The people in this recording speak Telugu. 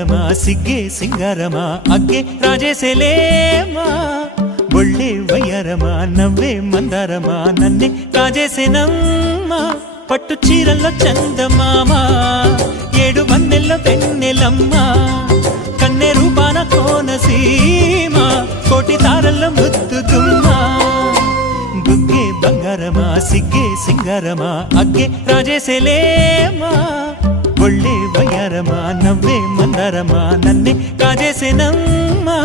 ಬಂಗಾರಮಾ ಸಿಗ್ಗೆ ಸಿಂಗಾರಮಾ ಅಗ್ಗೆ రాజేసేలేమా ఒళ్ళే వయ్యారమా నవ్వే మందారమా నన్నే కాజేసేనమ్మా పట్టు చీరల్లో చందమామ ఏడు వన్నెల్లో వెన్నెలమ్మ కన్నె రూపాన కోనసీమ కోటి తారల్లో ముద్దుగుమ్మ బుగ్గే బంగారమా సిగ్గే సింగారమా అగ్గే రాజేసేలేమా ఒళ్ళే వయ్యారమా నవ్వే మందారమా నన్నే కాజేసేనమ్మా